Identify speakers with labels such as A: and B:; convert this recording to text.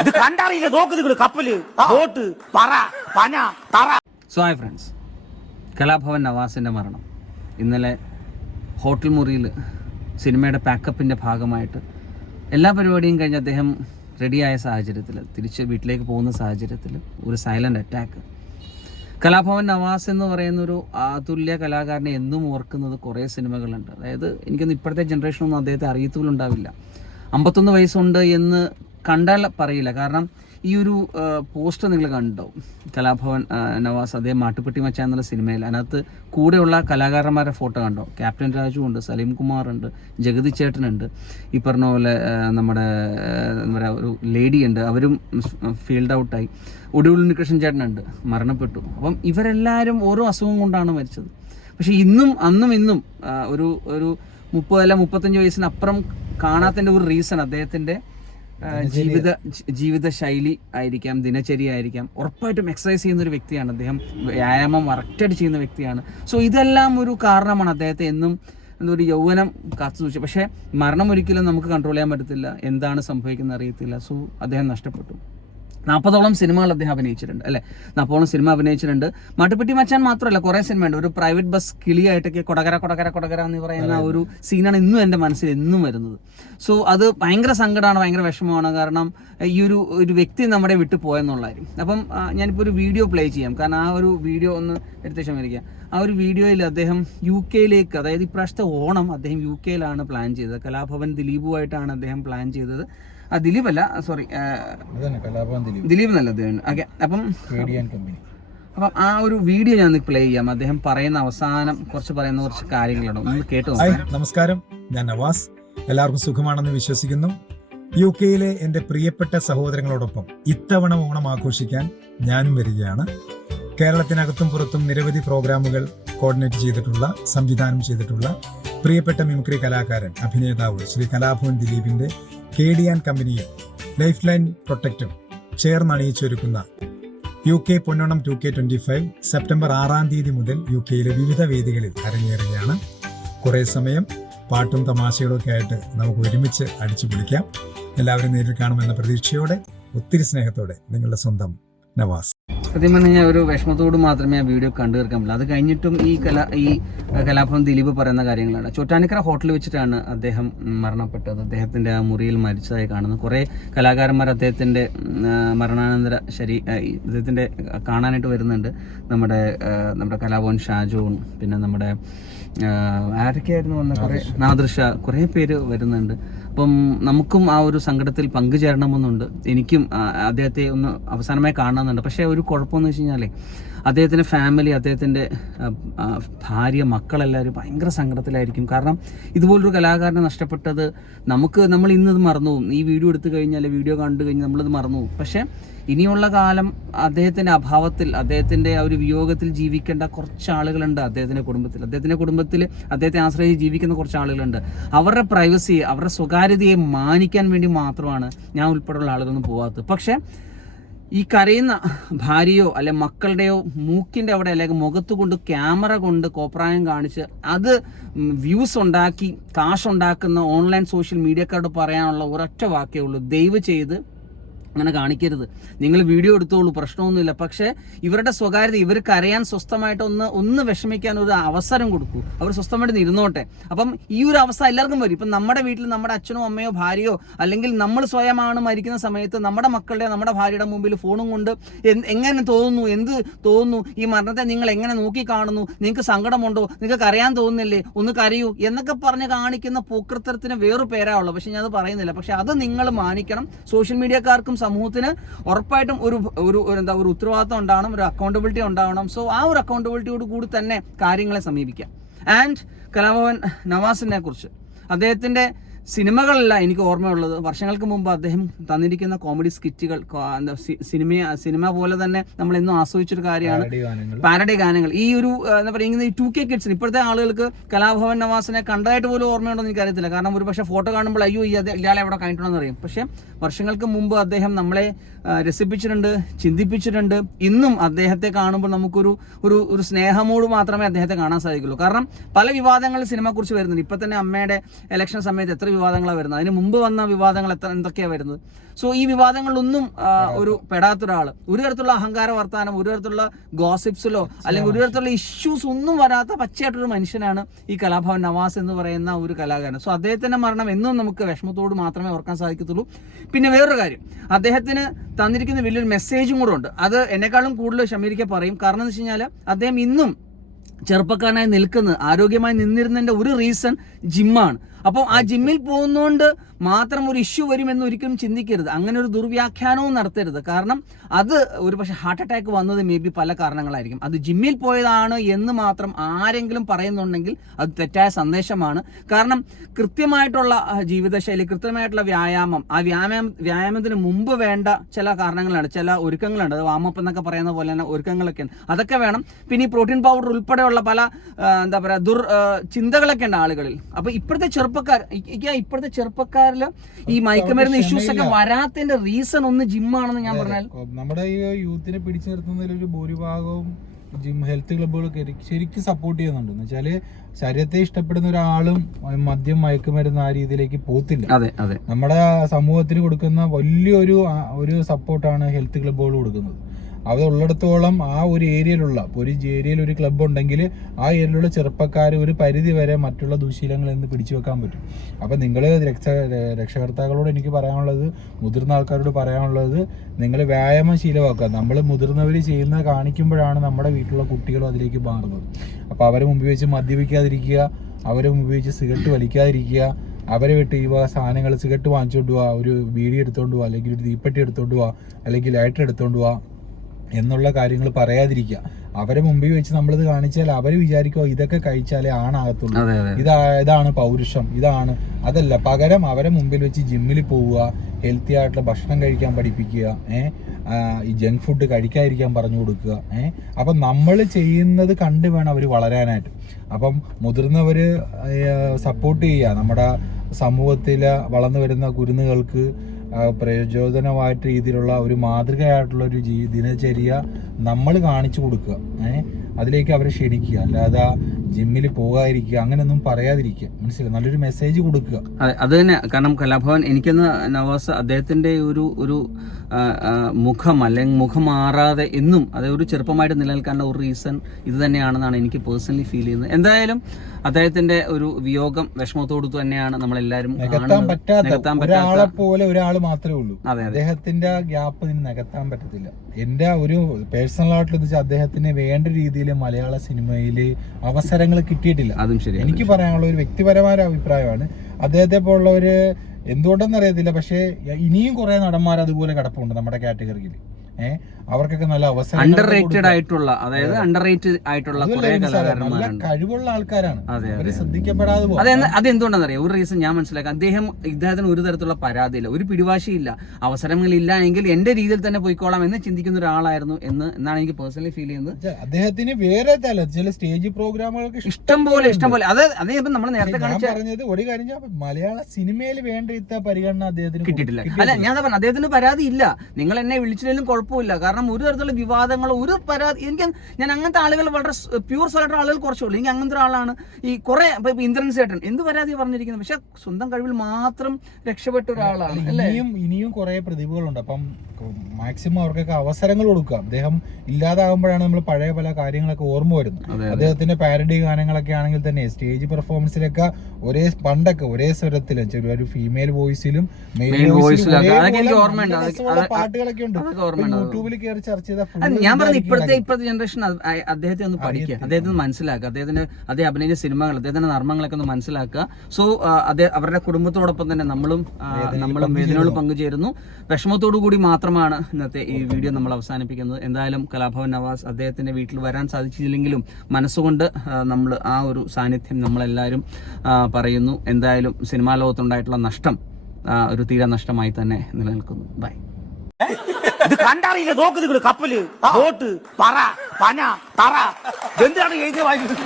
A: ഇത് കണ്ടറിയില്ല നോക്ക് നിങ്ങൾ കപ്പൽ ബോട്ട് പറ പന തറ.
B: സോ ഹായ് ഫ്രണ്ട്സ് കലാഭവൻ നവാസിന്റെ മരണം. ഇന്നലെ ഹോട്ടൽ മുറിയിൽ സിനിമയുടെ പാക്കപ്പിന്റെ ഭാഗമായിട്ട് എല്ലാ പരിപാടിയും കഴിഞ്ഞ് അദ്ദേഹം റെഡിയായ സാഹചര്യത്തിൽ തിരിച്ച് വീട്ടിലേക്ക് പോകുന്ന സാഹചര്യത്തിൽ ഒരു സൈലന്റ് അറ്റാക്ക് കലാഭവൻ നവാസ് എന്ന് പറയുന്ന ഒരു ആതുല്യ കലാകാരനെ എന്നും ഓർക്കുന്നത് കുറേ സിനിമകളുണ്ട്. അതായത് എനിക്കൊന്നും ഇപ്പോഴത്തെ ജനറേഷനൊന്നും അദ്ദേഹത്തെ അറിയത്തുപോലുണ്ടാവില്ല അമ്പത്തൊന്ന് വയസ്സുണ്ട് എന്ന് കണ്ടാൽ പറയില്ല. കാരണം ഈ ഒരു പോസ്റ്റ് നിങ്ങൾ കണ്ടോ? കലാഭവൻ നവാസ് അതേ മാട്ടുപ്പെട്ടി മച്ച എന്നുള്ള സിനിമയിൽ അതിനകത്ത് കൂടെയുള്ള കലാകാരന്മാരുടെ ഫോട്ടോ കണ്ടോ? ക്യാപ്റ്റൻ രാജു ഉണ്ട് സലീം കുമാർ ഉണ്ട് ജഗതി ചേട്ടനുണ്ട് ഈ പറഞ്ഞ പോലെ നമ്മുടെ എന്താ ഒരു ലേഡി ഉണ്ട്. അവരും ഫീൽഡ് ഔട്ടായി ഒടുവിൽ ഉണ്ണികൃഷ്ണൻ ചേട്ടനുണ്ട് മരണപ്പെട്ടു. അപ്പം ഇവരെല്ലാവരും ഓരോ അസുഖം കൊണ്ടാണ് മരിച്ചത്. പക്ഷേ ഇന്നും അന്നും ഇന്നും ഒരു ഒരു മുപ്പത് അല്ല മുപ്പത്തഞ്ച് വയസ്സിനപ്പുറം കാണാത്തതിന്റെ ഒരു റീസൺ അദ്ദേഹത്തിന്റെ ജീവിത ജീവിത ശൈലി ആയിരിക്കാം ദിനചര്യ ആയിരിക്കാം. ഉറപ്പായിട്ടും എക്സസൈസ് ചെയ്യുന്ന ഒരു വ്യക്തിയാണ് അദ്ദേഹം. വ്യായാമം കറക്റ്റായിട്ട് ചെയ്യുന്ന വ്യക്തിയാണ്. സോ ഇതെല്ലാം ഒരു കാരണമാണ് അദ്ദേഹത്തെ എന്നും എന്താ ഒരു യൗവനം കാത്തു സൂക്ഷിച്ചത് പക്ഷേ മരണം ഒരിക്കലും നമുക്ക് കൺട്രോൾ ചെയ്യാൻ പറ്റത്തില്ല. എന്താണ് സംഭവിക്കുന്നത് അറിയത്തില്ല. സോ അദ്ദേഹം നഷ്ടപ്പെട്ടു. നാൽപ്പതോളം സിനിമകൾ അദ്ദേഹം അഭിനയിച്ചിട്ടുണ്ട് അല്ലേ? നാൽപ്പതോളം സിനിമ അഭിനയിച്ചിട്ടുണ്ട്. മാട്ടുപ്പെട്ടി മച്ചാൻ മാത്രമല്ല കുറേ സിനിമയുണ്ട്. ഒരു പ്രൈവറ്റ് ബസ് കിളിയായിട്ടൊക്കെ കൊടകര കൊടകര കൊടകര എന്ന് പറയുന്ന ഒരു സീനാണ് ഇന്നും എന്റെ മനസ്സിൽ എന്നും വരുന്നത്. സോ അത് ഭയങ്കര സങ്കടമാണ് ഭയങ്കര വിഷമമാണ്. കാരണം ഈ ഒരു ഒരു വ്യക്തി നമ്മുടെ വിട്ടു പോയെന്നുള്ളതായിരിക്കും അപ്പം ഞാനിപ്പോൾ ഒരു വീഡിയോ പ്ലേ ചെയ്യാം. കാരണം ആ ഒരു വീഡിയോ ഒന്ന് എടുത്ത ശേഷം ആ ഒരു വീഡിയോയിൽ അദ്ദേഹം യു കെയിലേക്ക് അതായത് ഇപ്രാവശ്യത്തെ ഓണം അദ്ദേഹം യു കെയിലാണ് പ്ലാൻ ചെയ്തത്. കലാഭവൻ ദിലീപുമായിട്ടാണ് അദ്ദേഹം പ്ലാൻ ചെയ്തത്. ദിലീപ് അല്ല സോറി
C: ദിലീപ്.
B: നല്ല ഓക്കെ അപ്പം അപ്പം ആ ഒരു വീഡിയോ ഞാൻ പ്ലേ ചെയ്യാം. അദ്ദേഹം പറയുന്ന അവസാനം കുറച്ച് പറയുന്ന കുറച്ച് കാര്യങ്ങളുണ്ട്. ഒന്ന് കേട്ടു
D: നമസ്കാരം. ഞാൻ നവാസ്. എല്ലാവർക്കും സുഖമാണെന്ന് വിശ്വസിക്കുന്നു. യു കെയിലെ എന്റെ പ്രിയപ്പെട്ട സഹോദരങ്ങളോടൊപ്പം ഇത്തവണ ഓണം ആഘോഷിക്കാൻ ഞാനും വരികയാണ്. കേരളത്തിനകത്തും പുറത്തും നിരവധി പ്രോഗ്രാമുകൾ കോർഡിനേറ്റ് ചെയ്തിട്ടുള്ള സംവിധാനം ചെയ്തിട്ടുള്ള പ്രിയപ്പെട്ട മിമിക്രി കലാകാരൻ അഭിനേതാവ് ശ്രീ കലാഭവൻ ദിലീപിന്റെ കെ ഡി ആൻഡ് കമ്പനിയും ലൈഫ് ലൈൻ പ്രൊട്ടക്റ്റും ചേർന്നണിയിച്ചൊരുക്കുന്ന U K Ponnonam two K twenty five September ആറാം തീയതി മുതൽ യു കെയിലെ വിവിധ വേദികളിൽ അരങ്ങേറുകയാണ്. കുറേ സമയം പാട്ടും തമാശകളും ഒക്കെ ആയിട്ട് നമുക്ക് ഒരുമിച്ച് അടിച്ചു പിടിക്കാം എല്ലാവരും നേരിൽ കാണുമെന്ന പ്രതീക്ഷയോടെ ഒത്തിരി സ്നേഹത്തോടെ നിങ്ങളുടെ സ്വന്തം നവാസ്.
B: സത്യം പറഞ്ഞു കഴിഞ്ഞാൽ ഒരു വിഷമത്തോട് മാത്രമേ ആ വീഡിയോ കണ്ടു തീർക്കാൻ പറ്റുള്ളൂ. അത് കഴിഞ്ഞിട്ടും ഈ കല ഈ കലാഭവൻ ദിലീപ് പറയുന്ന കാര്യങ്ങളാണ്. ചോറ്റാനിക്കര ഹോട്ടലിൽ വെച്ചിട്ടാണ് അദ്ദേഹം മരണപ്പെട്ടത്. അദ്ദേഹത്തിന്റെ ആ മുറിയിൽ മരിച്ചതായി കാണുന്നു. കുറേ കലാകാരന്മാർ അദ്ദേഹത്തിന്റെ മരണാനന്തര ശരീ അദ്ദേഹത്തിന്റെ കാണാനായിട്ട് വരുന്നുണ്ട്. നമ്മുടെ നമ്മുടെ കലാഭവൻ ഷാജോൺ പിന്നെ നമ്മുടെ ആരൊക്കെയായിരുന്നു വന്ന കുറേ നാദൃശ കുറേ പേര് വരുന്നുണ്ട്. അപ്പം നമുക്കും ആ ഒരു സങ്കടത്തിൽ പങ്കുചേരണമെന്നുണ്ട്. എനിക്കും അദ്ദേഹത്തെ ഒന്ന് അവസാനമായി കാണണമെന്നുണ്ട്. പക്ഷേ ഒരു കുഴപ്പമെന്ന് വെച്ച് കഴിഞ്ഞാലേ അദ്ദേഹത്തിന്റെ ഫാമിലി അദ്ദേഹത്തിന്റെ ഭാര്യ മക്കളെല്ലാവരും ഭയങ്കര സങ്കടത്തിലായിരിക്കും. കാരണം ഇതുപോലൊരു കലാകാരനെ നഷ്ടപ്പെട്ടത് നമുക്ക് നമ്മൾ ഇന്നത് മറന്നു പോകും. ഈ വീഡിയോ എടുത്തു കഴിഞ്ഞാൽ വീഡിയോ കണ്ടു കഴിഞ്ഞാൽ നമ്മളിത് മറന്നു പോകും. പക്ഷേ ഇനിയുള്ള കാലം അദ്ദേഹത്തിന്റെ അഭാവത്തിൽ അദ്ദേഹത്തിന്റെ ആ ഒരു വിയോഗത്തിൽ ജീവിക്കേണ്ട കുറച്ച് ആളുകളുണ്ട് അദ്ദേഹത്തിന്റെ കുടുംബത്തിൽ. അദ്ദേഹത്തിന്റെ കുടുംബത്തിൽ അദ്ദേഹത്തെ ആശ്രയിച്ച് ജീവിക്കുന്ന കുറച്ച് ആളുകളുണ്ട്. അവരുടെ പ്രൈവസി അവരുടെ സ്വകാര്യതയെ മാനിക്കാൻ വേണ്ടി മാത്രമാണ് ഞാൻ ഉൾപ്പെടെയുള്ള ആളുകളൊന്നും പോകാത്തത് പക്ഷേ ഈ കരയുന്ന ഭാര്യയോ അല്ലെ മക്കളുടെയോ മൂക്കിന്റെ അവിടെ അല്ലെങ്കിൽ മുഖത്ത് കൊണ്ട് ക്യാമറ കൊണ്ട് കോപ്രായം കാണിച്ച് അത് വ്യൂസ് ഉണ്ടാക്കി കാശുണ്ടാക്കുന്ന ഓൺലൈൻ സോഷ്യൽ മീഡിയക്കാരോട് പറയാനുള്ള ഒരൊറ്റ വാക്കേ ഉള്ളൂ. ദയവ് ചെയ്ത് അങ്ങനെ കാണിക്കരുത്. നിങ്ങൾ വീഡിയോ എടുത്തോളൂ പ്രശ്നമൊന്നുമില്ല. പക്ഷേ ഇവരുടെ സ്വകാര്യത ഇവർക്ക് അറിയാൻ സ്വസ്ഥമായിട്ട് ഒന്ന് ഒന്ന് വിഷമിക്കാൻ ഒരു അവസരം കൊടുക്കൂ. അവർ സ്വസ്ഥമായിട്ട് ഇരുന്നോട്ടെ. അപ്പം ഈ ഒരു അവസ്ഥ എല്ലാവർക്കും വരും. ഇപ്പം നമ്മുടെ വീട്ടിൽ നമ്മുടെ അച്ഛനോ അമ്മയോ ഭാര്യയോ അല്ലെങ്കിൽ നമ്മൾ സ്വയമാണ് മരിക്കുന്ന സമയത്ത് നമ്മുടെ മക്കളുടെ നമ്മുടെ ഭാര്യയുടെ മുമ്പിൽ ഫോണും കൊണ്ട് എങ്ങനെ തോന്നുന്നു എന്ത് തോന്നുന്നു ഈ മരണത്തെ നിങ്ങൾ എങ്ങനെ നോക്കി കാണുന്നു നിങ്ങൾക്ക് സങ്കടമുണ്ടോ നിങ്ങൾക്ക് അറിയാൻ തോന്നുന്നില്ലേ ഒന്ന് കരയൂ എന്നൊക്കെ പറഞ്ഞ് കാണിക്കുന്ന പൂക്കൃത്തരത്തിന് വേറൊരു പേരാ ഉള്ളത്. പക്ഷെ അത് പറയുന്നില്ല. പക്ഷെ അത് നിങ്ങൾ മാനിക്കണം. സോഷ്യൽ മീഡിയക്കാർക്കും സമൂഹത്തിന് ഉറപ്പായിട്ടും ഒരു ഒരു എന്താ ഒരു ഉത്തരവാദിത്തം ഉണ്ടാവണം ഒരു അക്കൗണ്ടബിലിറ്റി ഉണ്ടാവണം. സോ ആ ഒരു അക്കൗണ്ടബിലിറ്റിയോട് കൂടി തന്നെ കാര്യങ്ങളെ സമീപിക്കാം. ആൻഡ് കലാഭവൻ നവാസിനെ കുറിച്ച് അദ്ദേഹത്തിന്റെ സിനിമകളല്ല എനിക്ക് ഓർമ്മയുള്ളത്. വർഷങ്ങൾക്ക് മുമ്പ് അദ്ദേഹം തന്നിരിക്കുന്ന കോമഡി സ്കിറ്റുകൾ സിനിമ സിനിമ പോലെ തന്നെ നമ്മൾ എന്നും ആസ്വദിച്ചൊരു കാര്യമാണ്.
C: പാരഡി ഗാനങ്ങൾ.
B: ഈ ഒരു എന്താ പറയുക ഈ ടു കെ കിഡ്സിന് ഇപ്പോഴത്തെ ആളുകൾക്ക് കലാഭവൻ നവാസിനെ കണ്ടതായിട്ട് പോലും ഓർമ്മയുണ്ടോ എന്ന് എനിക്കറിയത്തില്ല. കാരണം ഒരു പക്ഷേ ഫോട്ടോ കാണുമ്പോൾ അയ്യോ ഈ അത് ഇയാളെ എവിടെ കണ്ടിട്ടുണ്ടെന്ന് അറിയും. പക്ഷേ വർഷങ്ങൾക്ക് മുമ്പ് അദ്ദേഹം നമ്മളെ രസിപ്പിച്ചിട്ടുണ്ട് ചിന്തിപ്പിച്ചിട്ടുണ്ട്. ഇന്നും അദ്ദേഹത്തെ കാണുമ്പോൾ നമുക്കൊരു ഒരു ഒരു സ്നേഹമോട് മാത്രമേ അദ്ദേഹത്തെ കാണാൻ സാധിക്കുള്ളൂ. കാരണം പല വിവാദങ്ങൾ സിനിമയെക്കുറിച്ച് വരുന്നുണ്ട്. ഇപ്പം തന്നെ അമ്മയുടെ ഇലക്ഷൻ സമയത്ത് എത്ര വിവാദങ്ങളാണ് വരുന്നത്. അതിന് മുമ്പ് വന്ന വിവാദങ്ങൾ എത്ര എന്തൊക്കെയാണ് വരുന്നത്? സോ ഈ വിവാദങ്ങളിലൊന്നും ഒരു പെടാത്തൊരാൾ ഒരു തരത്തിലുള്ള അഹങ്കാര വർത്താനം ഒരു തരത്തിലുള്ള ഗോസിപ്സിലോ അല്ലെങ്കിൽ ഒരു തരത്തിലുള്ള ഇഷ്യൂസ് ഒന്നും വരാത്ത പച്ചയായിട്ടൊരു മനുഷ്യനാണ് ഈ കലാഭവൻ നവാസ് എന്ന് പറയുന്ന ഒരു കലാകാരൻ. സോ അദ്ദേഹത്തിന്റെ മരണം എന്നും നമുക്ക് വിഷമത്തോട് മാത്രമേ ഓർക്കാൻ സാധിക്കത്തുള്ളൂ. പിന്നെ വേറൊരു കാര്യം. അദ്ദേഹത്തിന് തന്നിരിക്കുന്ന വലിയൊരു മെസ്സേജും കൂടെ ഉണ്ട്. അത് എന്നെക്കാളും കൂടുതൽ ഷമീരിക്ക പറയും. കാരണം എന്ന് വെച്ച് കഴിഞ്ഞാൽ അദ്ദേഹം ഇന്നും ചെറുപ്പക്കാരനായി നിൽക്കുന്നത് ആരോഗ്യമായി നിന്നിരുന്നതിന്റെ ഒരു റീസൺ ജിമ്മാണ് അപ്പോൾ ആ ജിമ്മിൽ പോകുന്നതുകൊണ്ട് മാത്രം ഒരു ഇഷ്യൂ വരുമെന്ന് ഒരിക്കലും ചിന്തിക്കരുത്. അങ്ങനെ ഒരു ദുർവ്യാഖ്യാനവും നടത്തരുത്. കാരണം അത് ഒരു പക്ഷേ ഹാർട്ട് അറ്റാക്ക് വന്നത് മേ ബി പല കാരണങ്ങളായിരിക്കും. അത് ജിമ്മിൽ പോയതാണ് എന്ന് മാത്രം ആരെങ്കിലും പറയുന്നുണ്ടെങ്കിൽ അത് തെറ്റായ സന്ദേശമാണ്. കാരണം കൃത്യമായിട്ടുള്ള ജീവിതശൈലി കൃത്യമായിട്ടുള്ള വ്യായാമം ആ വ്യായാമം വ്യായാമത്തിന് മുമ്പ് വേണ്ട ചില കാരണങ്ങളാണ്. ചില ഒരുക്കങ്ങളുണ്ട് അത് വാമപ്പ് എന്നൊക്കെ പറയുന്ന പോലെ തന്നെ ഒരുക്കങ്ങളൊക്കെയാണ്. അതൊക്കെ വേണം. പിന്നെ ഈ പ്രോട്ടീൻ പൗഡർ ഉൾപ്പെടെയുള്ള പല എന്താ പറയുക ദുർ ചിന്തകളൊക്കെ ഉണ്ട് ആളുകളിൽ. അപ്പോൾ ഇപ്പോഴത്തെ ചെറുപ്പക്കാർ ഇപ്പോഴത്തെ ഇപ്പോഴത്തെ ചെറുപ്പക്കാരിൽ ഈ മയക്കുമരുന്ന് ഇഷ്യൂസ് ഒക്കെ വരാത്തതിന്റെ റീസൺ ഒന്ന് ജിമ്മാണെന്ന് ഞാൻ പറഞ്ഞാൽ
C: നമ്മുടെ ഈ യൂത്തിനെ പിടിച്ചു നിർത്തുന്നതിൽ ഒരു ഭൂരിഭാഗവും ജിം ഹെൽത്ത് ക്ലബ്ബുകളൊക്കെ ശരിക്കും സപ്പോർട്ട് ചെയ്യുന്നുണ്ട്. എന്ന് വെച്ചാൽ ശരീരത്തെ ഇഷ്ടപ്പെടുന്ന ഒരാളും മദ്യം മയക്കുമരുന്ന് ആ രീതിയിലേക്ക് പോത്തില്ല
B: അതെ അതെ.
C: നമ്മുടെ സമൂഹത്തിന് കൊടുക്കുന്ന വലിയൊരു ഒരു സപ്പോർട്ടാണ് ഹെൽത്ത് ക്ലബ്ബുകൾ കൊടുക്കുന്നത്. അത് ഉള്ളിടത്തോളം ആ ഒരു ഏരിയയിലുള്ള ഒരു ഏരിയയിൽ ഒരു ക്ലബ്ബ് ഉണ്ടെങ്കിൽ ആ ഏരിയയിലുള്ള ചെറുപ്പക്കാർ ഒരു പരിധി വരെ മറ്റുള്ള ദുശീലങ്ങളിൽ നിന്ന് പിടിച്ചു വെക്കാൻ പറ്റും. അപ്പം നിങ്ങൾ രക്ഷ രക്ഷകർത്താക്കളോട് എനിക്ക് പറയാനുള്ളത് മുതിർന്ന ആൾക്കാരോട് പറയാനുള്ളത് നിങ്ങൾ വ്യായാമം ശീലമാക്കുക നമ്മൾ മുതിർന്നവർ ചെയ്യുന്ന കാണിക്കുമ്പോഴാണ് നമ്മുടെ വീട്ടിലുള്ള കുട്ടികളും അതിലേക്ക് മാറുന്നത്. അപ്പോൾ അവരെ മുമ്പിൽ വെച്ച് മദ്യപിക്കാതിരിക്കുക അവരെ മുമ്പിൽ വെച്ച് സിഗരറ്റ് വലിക്കാതിരിക്കുക അവരെ വിട്ട് ഈ വക സാധനങ്ങൾ സിഗരറ്റ് വാങ്ങിച്ചുകൊണ്ട് പോവാ ഒരു ബീഡി എടുത്തുകൊണ്ട് പോവാ അല്ലെങ്കിൽ ഒരു തീപ്പെട്ടി എടുത്തുകൊണ്ട് പോവാ അല്ലെങ്കിൽ ലൈറ്റർ എടുത്തുകൊണ്ട് പോവാ എന്നുള്ള കാര്യങ്ങൾ പറയാതിരിക്കുക. അവരെ മുമ്പിൽ വെച്ച് നമ്മളിത് കാണിച്ചാൽ അവർ വിചാരിക്കുക ഇതൊക്കെ കഴിച്ചാലേ ആണാകത്തുള്ളൂ. ഇതാ ഇതാണ് പൗരുഷം ഇതാണ്. അതല്ല പകരം അവരെ മുമ്പിൽ വെച്ച് ജിമ്മിൽ പോവുക ഹെൽത്തി ആയിട്ടുള്ള ഭക്ഷണം കഴിക്കാൻ പഠിപ്പിക്കുക ഏഹ് ഈ ജങ്ക് ഫുഡ് കഴിക്കാതിരിക്കാൻ പറഞ്ഞു കൊടുക്കുക ഏഹ് അപ്പം നമ്മൾ ചെയ്യുന്നത് കണ്ട് വേണം അവർ വളരാനായിട്ട്. അപ്പം മുതിർന്നവർ സപ്പോർട്ട് ചെയ്യുക. നമ്മുടെ സമൂഹത്തിലെ വളർന്നു വരുന്ന കുരുന്നുകൾക്ക് പ്രയോജനമായിട്ട് രീതിയിലുള്ള ഒരു മാതൃകയായിട്ടുള്ള ഒരു ദിനചര്യ നമ്മൾ കാണിച്ചു കൊടുക്കുക. അതിലേക്ക് അവരെ ക്ഷണിക്കുക. അല്ലാതെ ജിമ്മിൽ പോകാതിരിക്കുക അങ്ങനെയൊന്നും പറയാതിരിക്കുക. മനസ്സിലായി? നല്ലൊരു മെസ്സേജ് കൊടുക്കുക.
B: അതെ തന്നെ. കാരണം കലാഭവൻ എനിക്കൊന്ന് നവാസ് അദ്ദേഹത്തിന്റെ ഒരു ഒരു മുഖം അല്ലെങ്കിൽ മുഖം മാറാതെ എന്നും അത് ഒരു ചെറുപ്പമായിട്ട് നിലനിൽക്കാനുള്ള ഒരു റീസൺ ഇത് തന്നെയാണെന്നാണ് എനിക്ക് പേഴ്സണലി ഫീൽ ചെയ്യുന്നത്. എന്തായാലും അദ്ദേഹത്തിന്റെ ഒരു വിയോഗം വിഷമത്തോടു തന്നെയാണ് നമ്മളെല്ലാവരും
C: നികത്താൻ ഒരാളെ പോലെ ഒരാൾ മാത്രമേ ഉള്ളൂ. അദ്ദേഹത്തിന്റെ ഗ്യാപ്പ് നികത്താൻ പറ്റത്തില്ല. എന്റെ ഒരു പേഴ്സണൽ ആയിട്ടുള്ള അദ്ദേഹത്തിന് വേണ്ട രീതിയിൽ മലയാള സിനിമയിൽ അവസരങ്ങൾ കിട്ടിയിട്ടില്ല.
B: അതും ശരി
C: എനിക്ക് പറയാനുള്ള ഒരു വ്യക്തിപരമായ ഒരു അഭിപ്രായമാണ്. അദ്ദേഹത്തെ പോലുള്ളവര് എന്തുകൊണ്ടെന്ന് അറിയത്തില്ല പക്ഷേ ഇനിയും കുറെ നടന്മാർ അതുപോലെ കിടപ്പുണ്ട് നമ്മുടെ കാറ്റഗറിയിൽ. അവർക്കൊക്കെ നല്ല അവസരം
B: അണ്ടർ റേറ്റഡ് ആയിട്ടുള്ള അതായത് അണ്ടർ റേറ്റഡ് ആയിട്ടുള്ള
C: നല്ല കഴിവുള്ള ആൾക്കാരാണ്.
B: അവർ
C: ശ്രദ്ധിക്കപ്പെടാതെ
B: അറിയാം ഒരു റീസൺ ഞാൻ മനസ്സിലാക്കാം. അദ്ദേഹം ഇദ്ദേഹത്തിന് ഒരു തരത്തിലുള്ള പരാതിയില്ല ഒരു പിടിവാശിയില്ല. അവസരങ്ങളില്ല എങ്കിൽ എന്റെ രീതിയിൽ തന്നെ പോയിക്കോളാം എന്ന് ചിന്തിക്കുന്ന ഒരാളായിരുന്നു എന്ന് എന്നാണ് എനിക്ക് പേഴ്സണലി ഫീൽ ചെയ്യുന്നത്.
C: അദ്ദേഹത്തിന് വേറെ ചില സ്റ്റേജ് പ്രോഗ്രാമുകൾക്ക്
B: ഇഷ്ടം പോലെ ഇഷ്ടം പോലെ. അത് അതേ നമ്മൾ നേരത്തെ
C: പറഞ്ഞത് ഒരു കാര്യം മലയാള സിനിമയിൽ വേണ്ട ഇത്ത പരിഗണന അദ്ദേഹത്തിന്
B: കിട്ടിയിട്ടില്ല. അല്ല ഞാൻ പറഞ്ഞു അദ്ദേഹത്തിന് പരാതി ഇല്ല. നിങ്ങൾ എന്നെ വിളിച്ചില്ലെങ്കിലും കുഴപ്പമില്ല. കാരണം ഒരു തരത്തിലുള്ള വിവാദങ്ങൾ ഒരു പരാതി എനിക്ക് ഞാൻ അങ്ങനത്തെ ആളുകൾ വളരെ പ്യൂർ സോളായിട്ടുള്ള ആളുകൾ കുറച്ചുള്ളൂ എനിക്ക് അങ്ങനത്തെ ഒരാളാണ്. ഈ കുറെ ഇന്ദ്രൻസ് ചേട്ടൻ ഇന്ദ്രൻ സേട്ടൻ എന്ത് പരാതി പറഞ്ഞിരിക്കുന്നത് പക്ഷെ സ്വന്തം കഴിവിൽ മാത്രം രക്ഷപ്പെട്ട ഒരാളാണ്
C: ഇനിയും ഇനിയും കുറെ പ്രതിഭകളുണ്ട്. അപ്പം മാക്സിമം അവർക്കൊക്കെ അവസരങ്ങൾ കൊടുക്കുക. അദ്ദേഹം ഇല്ലാതാകുമ്പോഴാണ് നമ്മൾ പഴയ പല കാര്യങ്ങളൊക്കെ ഓർമ്മ വരുന്നത്. അദ്ദേഹത്തിന്റെ പാരഡി ഗാനങ്ങളൊക്കെ ആണെങ്കിൽ തന്നെ സ്റ്റേജ് പെർഫോമൻസിലൊക്കെ ഒരേ പണ്ടൊക്കെ ഒരേ സ്വരത്തിൽ ഒരു ഫീമെയിൽ വോയിസിലും
B: മെയിൽ വോയിസിലും
C: പാട്ടുകളൊക്കെ ഉണ്ട്. യൂട്യൂബിൽ കയറി ചർച്ച ചെയ്ത
B: ഞാൻ പറഞ്ഞു ഇപ്പോഴത്തെ ഇപ്പോഴത്തെ ജനറേഷൻ അദ്ദേഹത്തെ ഒന്ന് പഠിക്കുക. അദ്ദേഹത്തെ ഒന്ന് മനസ്സിലാക്കുക അദ്ദേഹത്തിന്റെ അദ്ദേഹം അഭിനയിച്ച സിനിമകൾ അദ്ദേഹത്തിന്റെ നർമ്മങ്ങളൊക്കെ ഒന്ന് മനസ്സിലാക്കുക. സോ അദ്ദേഹം അവരുടെ കുടുംബത്തോടൊപ്പം തന്നെ നമ്മളും നമ്മളും വേദനയോട് പങ്കുചേരുന്നു. വിഷമത്തോടു കൂടി മാത്രമാണ് ഇന്നത്തെ ഈ വീഡിയോ നമ്മൾ അവസാനിപ്പിക്കുന്നത്. എന്തായാലും കലാഭവൻ നവാസ് അദ്ദേഹത്തിന്റെ വീട്ടിൽ വരാൻ സാധിച്ചില്ലെങ്കിലും മനസ്സുകൊണ്ട് നമ്മൾ ആ ഒരു സാന്നിധ്യം നമ്മളെല്ലാവരും പറയുന്നു. എന്തായാലും സിനിമാ ലോകത്തുണ്ടായിട്ടുള്ള നഷ്ടം ഒരു തീരെ നഷ്ടമായി തന്നെ നിലനിൽക്കുന്നു. ബൈ
A: ഇത് കണ്ടറിയില്ല. നോക്ക് നിങ്ങൾ കപ്പൽ ബോട്ട് പറ പന തറ. എന്തിനാണ് എഴുതിയ വായിക്കുന്നത്?